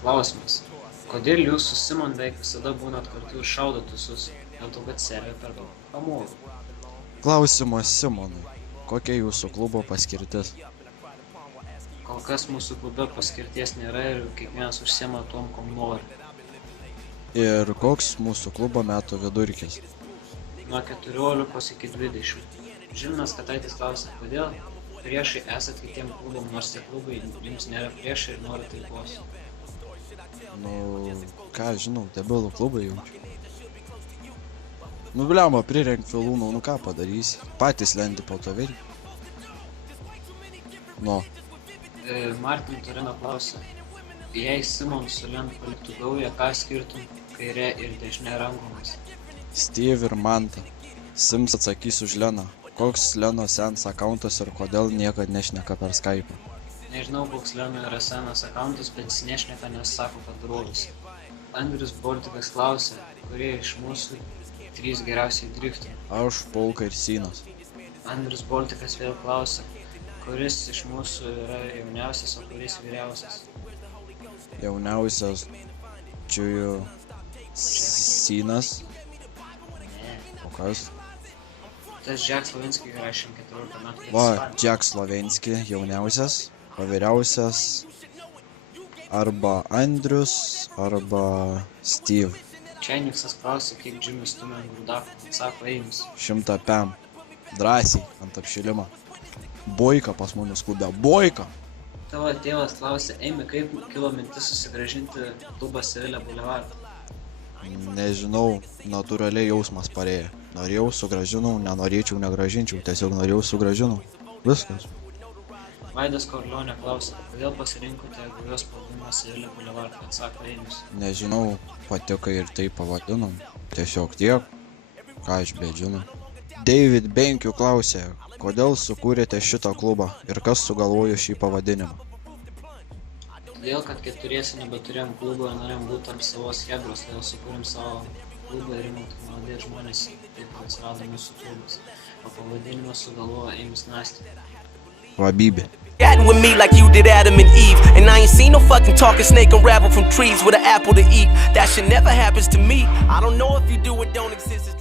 Klausimas. Kodėl jūs su Simon beveik visada būnat kartu ir šaudot visus, dėl to, kad serija per daug pamokų? Klausimas Simonui. Kokia jūsų klubo paskirtis? Kol kas mūsų klube paskirties nėra ir kiekvienas užsiema tom, kom nori. Ir koks mūsų klubo metų vidurkis? Nuo 14 iki 20. Žilvinas Kataitis klausia, kodėl priešai esat kitiem klubom, nors tie klubai jums nėra priešai ir nori taikos. Nu, ką žinau, debilų klubai jaučiu. Nu, blemba, prirenk filūnų, nu ką padarysi? Patys lendi po to vėl. Nu. Martin Turino klausia, jei Simon su Len paliktų gaują, ką skirtum kairė ir dešinė rankomis? Steve ir Manta. Sims atsakys už Leną. Koks Leno senas akauntas ir kodėl niekad nešneka per Skype? Nežinau, koks Leno yra senas akauntas, bet jis nešneka, nes sako, kad brolis. Andrius Boltikas klausia, kurie iš mūsų 3 geriausiai driftai? Aš, Polka ir Synas. Andrius Boltikas vėl klausia, kuris iš mūsų yra jauniausias, o kuris vyriausias? Jauniausias čiuju Synas. Ne. O kas? Tas Jack Slovenski yra 14 metų. Va, Jack Slovenski jauniausias, o vyriausias arba Andrius, arba Steve. Čainiksas klausia, kiek Jimmy's stumia grūdakų, atsako Eimis. 100 pem. Drąsiai, ant apšilimo. Boika pas mumis klube, boika! Tavo tėvas klausia, Eimi, kaip kilo mintis susigrąžinti klubą Sevilė Boulevard? Nežinau, natūraliai jausmas parėjo. Norėjau, sugrąžinau, nenorėčiau, negrąžinčiau, tiesiog norėjau, sugrąžinau. Viskas. Vaidas Korlionė klausia, kodėl pasirinkote gaujos pavadinimą Sevilė Boulevard, atsako Eimis. Nežinau, patiko ir tai pavadinom. Tiesiog tiek, ką aš bežinau. David Benkiu klausė, kodėl sukūrėte šitą klubą ir kas sugalvojo šį pavadinimą? Todėl, kad keturiesi nebeturėjom klubo ir norėjom būti ant savos hebros, todėl sukūrėm savo klubą ir rimant malodės žmonės, taip atsirado mūsų klubas. O pavadinimą sugalvojo Eimis Nastė. Vabybė. With me like you did Adam and Eve. And I ain't seen no fucking talking snake unravel from trees with an apple to eat. That shit never happens to me. I don't know if you do, it don't exist.